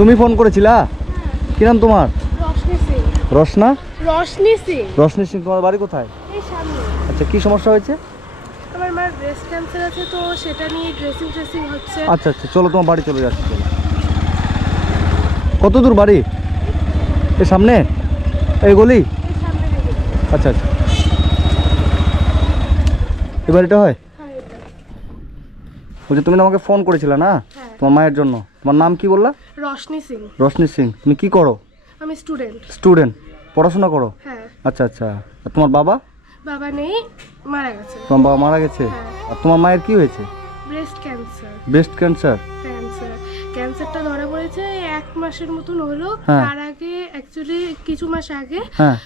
তুমি ফোন করেছিলা? কি নাম তোমার? রসনা? রশনি সিং। রশনি সিং তোমার বাড়ি কোথায়? আচ্ছা কি সমস্যা হয়েছে? আমার মার ব্রেস্ট ক্যান্সার আছে তো সেটা নিয়ে ড্রেসিং ট্রেসিং হচ্ছে। আচ্ছা আচ্ছা চলো তোমার বাড়ি চলে যাচ্ছি চলো। কত দূর বাড়ি? এ সামনে? এই গলি। আচ্ছা আচ্ছা। এই বাড়িটা হয়? হ্যাঁ বলছি তুমি আমাকে ফোন করেছিলে না? হ্যাঁ। তোমার মায়ের জন্য? তোমার নাম কি বললা? রশনি সিং। রশনি সিং। তুমি কি করো? আমি স্টুডেন্ট। স্টুডেন্ট। পড়াশোনা করো? হ্যাঁ। আচ্ছা আচ্ছা। আর তোমার বাবা? বাবা নেই মারা গেছে। তোমার বাবা মারা গেছে? হ্যাঁ। আর তোমার মায়ের কি হয়েছে? Breast cancer breast cancer cancer ক্যান্সারটা ধরা পড়েছে এক মাসের মতন হলো। হ্যাঁ। তার আগে অ্যাকচুয়ালি কিছু মাস আগে হ্যাঁ।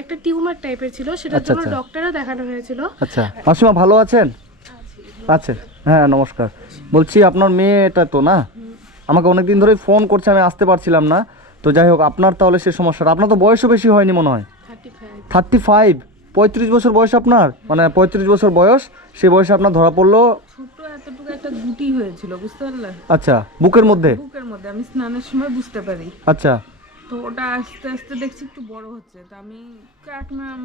একটা টিউমার টাইপের ছিল সেটার আচ্ছা, জন্য আচ্ছা। ডক্টরও দেখানো হয়েছিল। আচ্ছা। মাসিমা ভালো আছেন? আছে। হ্যাঁ নমস্কার। বলছি আপনার মেয়েটা তো না? আমাকে অনেকদিন ধরেই ফোন করছে আমি আসতে পারছিলাম না। তো যাই হোক আপনার তাহলে সে সমস্যাটা আপনার তো বয়সও বেশি হয়নি মনে হয়? থার্টি ফাইভ পঁয়ত্রিশ বছর বয়স আপনার? মানে পঁয়ত্রিশ বছর বয়স সেই বয়সে আপনার ধরা পড়ল? আচ্ছা বুকের মধ্যে? বুকের মধ্যে আমি স্নানের সময় বুঝতে পারি। আচ্ছা। তো ওটা আস্তে আস্তে দেখছি একটু বড় হচ্ছে। তো আমি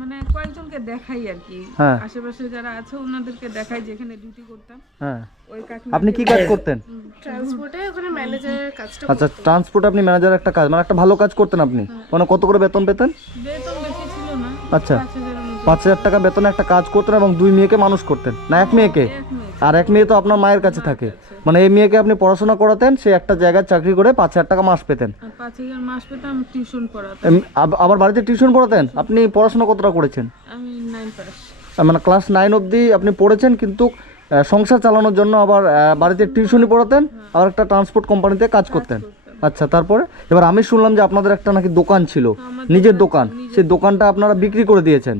মানে কয়েকজনকে দেখাই আর কি। হ্যাঁ। আশেপাশে যারা আছে ওনাদেরকে দেখাই যেখানে ডিউটি করতাম। হ্যাঁ। ওই কাক আপনি কি কাজ করতেন? ট্রান্সপোর্টে ওখানে ম্যানেজারের কাজটা আচ্ছা ট্রান্সপোর্ট আপনি ম্যানেজার একটা কাজ মানে একটা ভালো কাজ করতেন আপনি? মানে কত করে বেতন পেতেন? বেতন বেশি ছিল না। আচ্ছা। পাঁচ হাজার টাকা বেতনে একটা কাজ করতেন এবং দুই মেয়েকে মানুষ করতেন। না এক মেয়েকে। আর এক মেয়ে তো আপনার মায়ের কাছে থাকে। মানে এই মেয়েকে আপনি পড়াশোনা করাতেন সে একটা জায়গায় চাকরি করে পাঁচ হাজার টাকা মাস পেতেন। মাস পেতাম টিউশন আবার বাড়িতে টিউশন পড়াতেন? আপনি পড়াশোনা কতটা করেছেন? মানে ক্লাস নাইন অবধি আপনি পড়েছেন কিন্তু সংসার চালানোর জন্য আবার বাড়িতে টিউশনই পড়াতেন আর একটা ট্রান্সপোর্ট কোম্পানিতে কাজ করতেন। আচ্ছা তারপরে? এবার আমি শুনলাম যে আপনাদের একটা নাকি দোকান ছিল নিজের দোকান সেই দোকানটা আপনারা বিক্রি করে দিয়েছেন।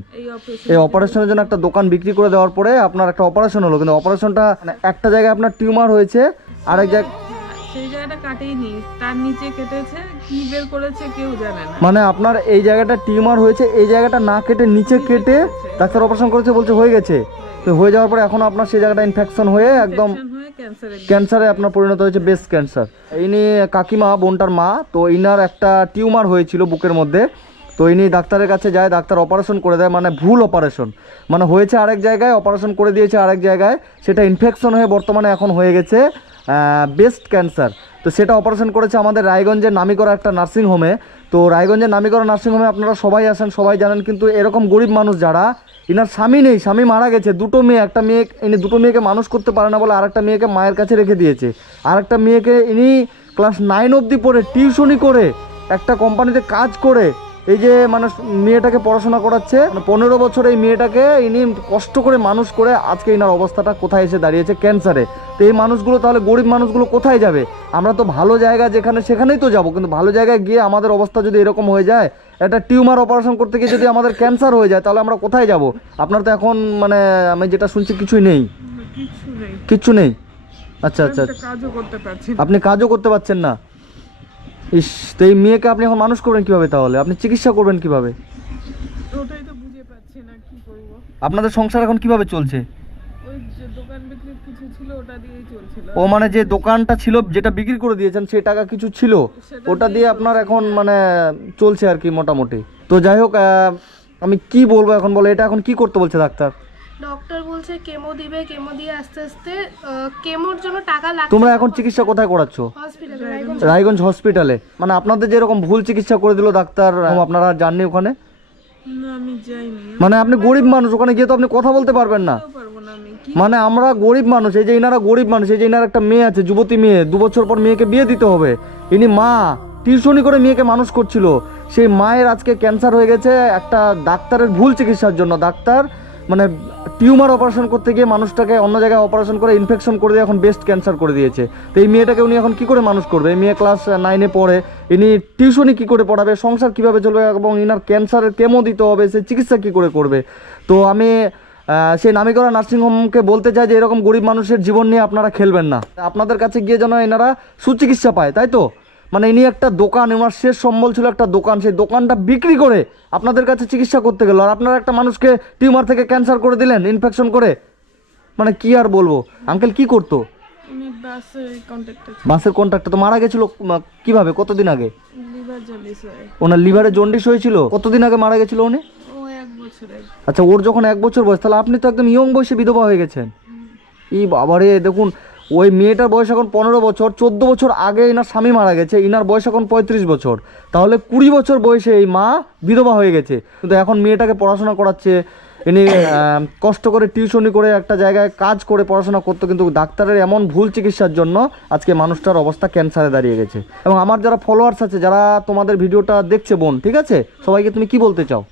এই অপারেশনের জন্য একটা দোকান বিক্রি করে দেওয়ার পরে আপনার একটা অপারেশন হলো কিন্তু অপারেশনটা মানে একটা জায়গায় আপনার টিউমার হয়েছে আরেক জায়গায় জায়গাটা কাটেইনি তার নিচে কেটেছে কি বের করেছে কেউ জানে না। মানে আপনার এই জায়গাটা টিউমার হয়েছে এই জায়গাটা না কেটে নিচে কেটে ডাক্তার অপারেশন করেছে বলছে হয়ে গেছে। তো হয়ে যাওয়ার পরে এখন আপনার সেই জায়গাটা ইনফেকশন হয়ে একদম ক্যান্সারে ক্যান্সারে আপনার পরিণত হয়েছে বেস্ট ক্যান্সার ইনি কাকিমা বোনটার মা তো ইনার একটা টিউমার হয়েছিল বুকের মধ্যে। তো ইনি ডাক্তারের কাছে যায় ডাক্তার অপারেশন করে দেয় মানে ভুল অপারেশন। মানে হয়েছে আরেক জায়গায় অপারেশন করে দিয়েছে আরেক জায়গায় সেটা ইনফেকশন হয়ে বর্তমানে এখন হয়ে গেছে বেস্ট ক্যান্সার তো সেটা অপারেশন করেছে আমাদের রায়গঞ্জের নামি করা একটা নার্সিংহোমে তো রায়গঞ্জের নামি করা নার্সিংহোমে আপনারা সবাই আসেন সবাই জানেন কিন্তু এরকম গরিব মানুষ যারা, ইনার স্বামী নেই, স্বামী মারা গেছে, দুটো মেয়ে, একটা মেয়ে, ইনি দুটো মেয়েকে মানুষ করতে পারে না বলে আরেকটা মেয়েকে মায়ের কাছে রেখে দিয়েছে। আরেকটা মেয়েকে ইনি ক্লাস নাইন অবধি পড়ে টিউশনি করে, একটা কোম্পানিতে কাজ করে এই যে মানুষ মেয়েটাকে পড়াশোনা করাচ্ছে মানে পনেরো বছর এই মেয়েটাকে ইনি কষ্ট করে মানুষ করে আজকে ইনার অবস্থাটা কোথায় এসে দাঁড়িয়েছে ক্যান্সারে। তো এই মানুষগুলো তাহলে গরিব মানুষগুলো কোথায় যাবে? আমরা তো ভালো জায়গা যেখানে সেখানেই তো যাব কিন্তু ভালো জায়গায় গিয়ে আমাদের অবস্থা যদি এরকম হয়ে যায় একটা টিউমার অপারেশন করতে গিয়ে যদি আমাদের ক্যান্সার হয়ে যায় তাহলে আমরা কোথায় যাব? আপনার তো এখন মানে আমি যেটা শুনছি কিছুই নেই। কিছু নেই। কিচ্ছু নেই? আচ্ছা আচ্ছা একটা কাজও করতে পারছি আপনি কাজও করতে পারছেন না? ইস তো এই মেয়েকে আপনি এখন মানুষ করবেন কীভাবে তাহলে? আপনি চিকিৎসা করবেন কীভাবে? ওটাই তো বুঝে পাচ্ছি না কি করব? আপনাদের সংসার এখন কীভাবে চলছে? ওই যে দোকান বিক্রির কিছু ছিল ওটা দিয়েই চলছিল। ও মানে যে দোকানটা ছিল যেটা বিক্রি করে দিয়েছেন সেই টাকা কিছু ছিল? ওটা দিয়ে আপনার এখন মানে চলছে আর কি মোটামুটি। তো যাই হোক আমি কি বলব এখন বলো? এটা এখন কি করতে বলছে ডাক্তার? ডক্টর বলছে কেমো দিবে কেমো দিয়ে আস্তে আস্তে কেমোর জন্য টাকা লাগছে তোমরা এখন চিকিৎসা কোথায় করাচ্ছ? হসপিটালে রায়গঞ্জ। হসপিটালে মানে আপনাদের যেরকম ভুল চিকিৎসা করে দিল ডাক্তার আপনারা আর যাননি ওখানে আমি যাইনি। মানে আপনি গরিব মানুষ ওখানে গিয়ে তো আপনি কথা বলতে পারবেন না। বলতেও পারব না আমি। কি মানে আমরা গরিব মানুষ এই যে ইনারা গরিব মানুষ এই যে ইনার একটা মেয়ে আছে যুবতী মেয়ে দু বছর পর মেয়েকে বিয়ে দিতে হবে। ইনি মা টিউশনি করে মেয়েকে মানুষ করছিল। সেই মায়ের আজকে ক্যান্সার হয়ে গেছে একটা ডাক্তারের ভুল চিকিৎসার জন্য। ডাক্তার মানে টিউমার অপারেশন করতে গিয়ে মানুষটাকে অন্য জায়গায় অপারেশন করে ইনফেকশন করে দিয়ে এখন বেস্ট ক্যান্সার করে দিয়েছে। তো এই মেয়েটাকে উনি এখন কি করে মানুষ করবে? এই মেয়ে ক্লাস নাইনে পড়ে, ইনি টিউশনি কি করে পড়াবে? সংসার কীভাবে চলবে? এবং ইনার ক্যান্সারের কেমো দিতে হবে, সে চিকিৎসা কি করে করবে? তো আমি সেই নামি করা নার্সিংহোমকে বলতে চাই যে, এরকম গরিব মানুষের জীবন নিয়ে আপনারা খেলবেন না। আপনাদের কাছে গিয়ে যেন এনারা সুচিকিৎসা পায়, তাই তো? মানে ইনি একটা দোকান ওনার শেষ সম্বল ছিল একটা দোকান। সেই দোকানটা বিক্রি করে আপনাদের কাছে চিকিৎসা করতে গেল। আর আপনারা একটা মানুষকে টিউমার থেকে ক্যান্সার করে দিলেন ইনফেকশন করে? মানে কি আর বলব? আঙ্কেল কি করতো? বাসের কন্ট্রাক্টর তো মারা গেছিল কীভাবে? কতদিন আগে? ওনার লিভারে জন্ডিস হয়েছিল? কতদিন আগে মারা গেছিল উনি? আচ্ছা ওর যখন এক বছর বয়স তাহলে আপনি তো একদম ইয়ং বয়সে বিধবা হয়ে গেছেন। ই বাবারে দেখুন ওই মেয়েটার বয়স এখন পনেরো বছর, চোদ্দ বছর আগে এনার স্বামী মারা গেছে, ইনার বয়স এখন পঁয়ত্রিশ বছর। তাহলে কুড়ি বছর বয়সে এই মা বিধবা হয়ে গেছে। কিন্তু এখন মেয়েটাকে পড়াশোনা করাচ্ছে ইনি কষ্ট করে টিউশনি করে একটা জায়গায় কাজ করে পড়াশোনা করতো, কিন্তু ডাক্তারের এমন ভুল চিকিৎসার জন্য আজকে মানুষটার অবস্থা ক্যান্সারে দাঁড়িয়ে গেছে। এবং আমার যারা ফলোয়ার্স আছে, যারা তোমাদের ভিডিওটা দেখছে বোন, ঠিক আছে? সবাইকে তুমি কি বলতে চাও?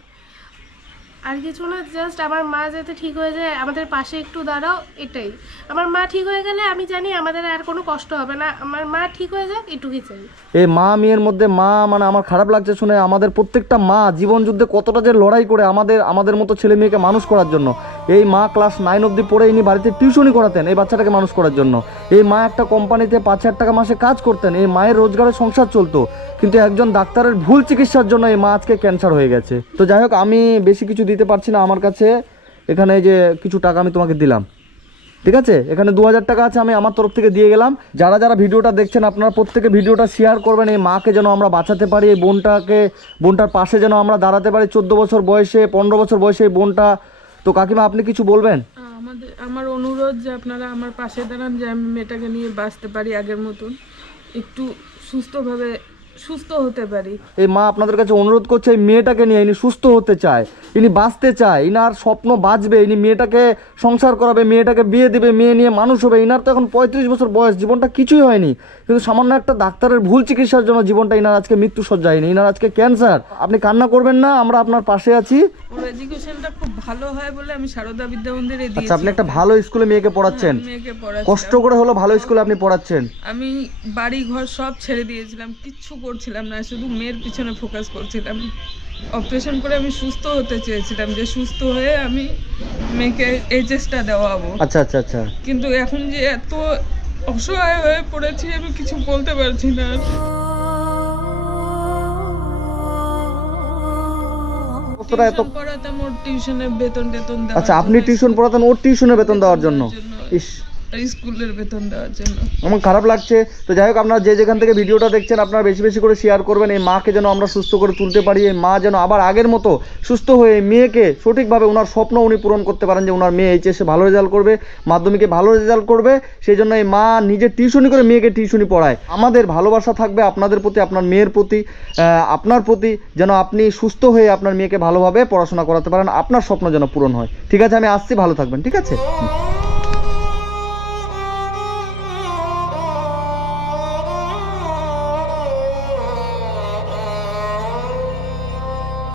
আর কিছু না জাস্ট আমার মা যাতে ঠিক হয়ে যায়, আমাদের পাশে একটু দাঁড়াও, এটাই। আমার মা ঠিক হয়ে গেলে আমি জানি আমাদের আর কোনো কষ্ট হবে না। আমার মা ঠিক হয়ে যাক, এটুকুই চাই। এই মা মেয়ের মধ্যে মা মানে আমার খারাপ লাগছে শুনে আমাদের প্রত্যেকটা মা জীবন যুদ্ধে কতটা যে লড়াই করে আমাদের আমাদের মতো ছেলে মেয়েকে মানুষ করার জন্য। এই মা ক্লাস নাইন অবধি পড়ে ইনি বাড়িতে টিউশনই করাতেন এই বাচ্চাটাকে মানুষ করার জন্য। এই মা একটা কোম্পানিতে পাঁচ হাজার টাকা মাসে কাজ করতেন, এই মায়ের রোজগারে সংসার চলতো। কিন্তু একজন ডাক্তারের ভুল চিকিৎসার জন্য এই মা আজকে ক্যান্সার হয়ে গেছে। তো যাই হোক, আমি বেশি কিছু দিতে পারছি না আমার কাছে। এখানে যে কিছু টাকা আমি তোমাকে দিলাম। ঠিক আছে? এখানে দু হাজার টাকা আছে আমি আমার তরফ থেকে দিয়ে গেলাম। যারা যারা ভিডিওটা দেখছেন, আপনারা প্রত্যেকে ভিডিওটা শেয়ার করবেন। এই মাকে যেন আমরা বাঁচাতে পারি, এই বোনটাকে, বোনটার পাশে যেন আমরা দাঁড়াতে পারি। চোদ্দ বছর বয়সে, পনেরো বছর বয়সে এই বোনটা তো কাকিমা, আপনি কিছু বলবেন? আমাদের, আমার অনুরোধ যে আপনারা আমার পাশে দাঁড়ান, যে আমি মেয়েটাকে নিয়ে বাঁচতে পারি আগের মতন। একটু সুস্থভাবে সুস্থ হতে পারি। এই মা আপনাদের কাছে অনুরোধ করছে এই মেয়েটাকে নিয়ে ইনি সুস্থ হতে চায় ইনি বাঁচতে চায় ইনার স্বপ্ন বাঁচবে ইনি মেয়েটাকে সংসার করাবে মেয়েটাকে বিয়ে দিবে মেয়ে নিয়ে মানুষ হবে ইনার তো এখন পঁয়ত্রিশ বছর বয়স জীবনটা কিছুই হয়নি। কিন্তু সামান্য একটা ডাক্তারের ভুল চিকিৎসার জন্য জীবনটা ইনার আজকে মৃত্যু সজ্জায়নি ইনার আজকে ক্যান্সার। আপনি কান্না করবেন না আমরা আপনার পাশে আছি। ওর এডুকেশনটা খুব ভালো হয় বলে আমি সারদা বিদ্যা মন্দিরে আচ্ছা আপনি একটা ভালো স্কুলে মেয়েকে পড়াচ্ছেন। মেয়েকে পড়া কষ্ট করে হলো ভালো স্কুলে আপনি পড়াচ্ছেন। আমি বাড়ি ঘর সব ছেড়ে দিয়েছিলাম কিচ্ছু করছিলাম না শুধু মেয়ের পিছনে ফোকাস করছিলাম। অপারেশন করে আমি সুস্থ হতে চেয়েছিলাম যে সুস্থ হয়ে আমি মেয়েকে এইচএসটা দেওয়াবো। আচ্ছা আচ্ছা আচ্ছা। কিন্তু এখন যে এত অসহায় হয়ে পড়েছি আমি কিছু বলতে পারছি না। এত টিউশন পড়াতাম ওর টিউশনের বেতন টেতন দেওয়ার আচ্ছা আপনি টিউশন পড়াতেন ওর টিউশনের বেতন দেওয়ার জন্য। ইস। আমার খারাপ লাগছে। তো যাই হোক, আপনারা যে যেখান থেকে ভিডিওটা দেখছেন, আপনারা বেশি বেশি করে শেয়ার করবেন। এই মাকে যেন আমরা সুস্থ করে তুলতে পারি, এই মা যেন আবার আগের মতো সুস্থ হয়ে মেয়েকে সঠিকভাবে ওনার স্বপ্ন উনি পূরণ করতে পারেন যে ওনার মেয়ে এইচএসে ভালো রেজাল্ট করবে, মাধ্যমিকে ভালো রেজাল্ট করবে সেই জন্য এই মা নিজে টিউশনি করে মেয়েকে টিউশনি পড়ায়। আমাদের ভালোবাসা থাকবে আপনাদের প্রতি, আপনার মেয়ের প্রতি আপনার প্রতি, যেন আপনি সুস্থ হয়ে আপনার মেয়েকে ভালোভাবে পড়াশোনা করাতে পারেন, আপনার স্বপ্ন যেন পূরণ হয়। ঠিক আছে, আমি আসছি, ভালো থাকবেন। ঠিক আছে?